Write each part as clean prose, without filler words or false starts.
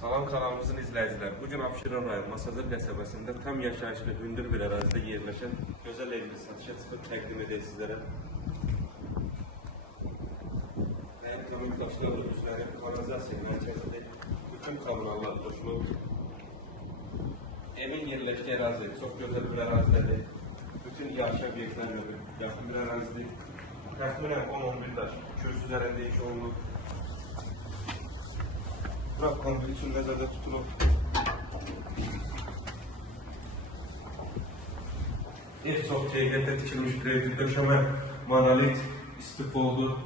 Salam kanalımızın izləyiciləri. Bugün Abşeron rayon Masazır qəsəbəsində tam yaşayışlı hündür bir ərazidə yerləşən gözəl evimiz satışa çıxıb təqdim edək sizlərə. Mənim kommunikasiyalar üzrləri kanalizasiya mərkəzidir. Bütün kommunallar qoşulub. Evin yerləşdiyi ərazi çox gözəl bir ərazidədir. Bütün yaşa obyektlər yaxın bir ərazidir. Təxminən 10-11 daş 200 üzərində iş olunub. Bırak kontrol için nezarda tutulur. Ev çok keyfiyette dikilmiş bir evdir. Döşeme monolit istif oldu.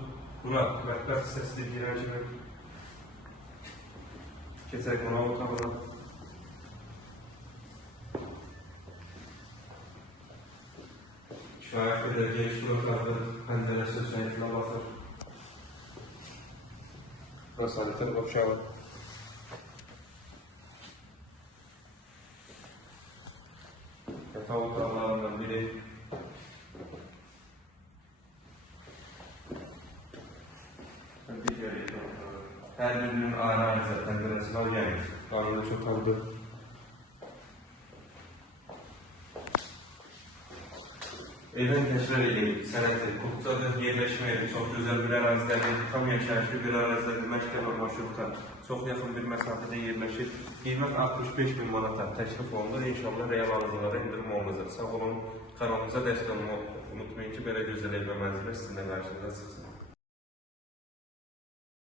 Buna kuvvetler sesli direncini keserek ona otağına. Şu ayakta da genç bloklarda penceresi söylediğine bakır. Burası adeta boşalır. Yatak odalarından biri. Her birinin ayrı zaten penceresi var yani. Karnı çok aldı. Evin teşveriyle senetli, hukukta yerleşmeyi, çok güzel bir arazide, tam yaşayışlı bir arazide, məşkəl ve marşrutlar çok yakın bir mesafede yerleşir. Qiymət 65 bin manata təklif olunur. İnşallah real alıcılara indirim olunacaq. Sağ olun, kanalımıza dəstək olmayı unutmayın ki, belə gözəl ev və mənzillər sizinlə qarşınıza çıxsın.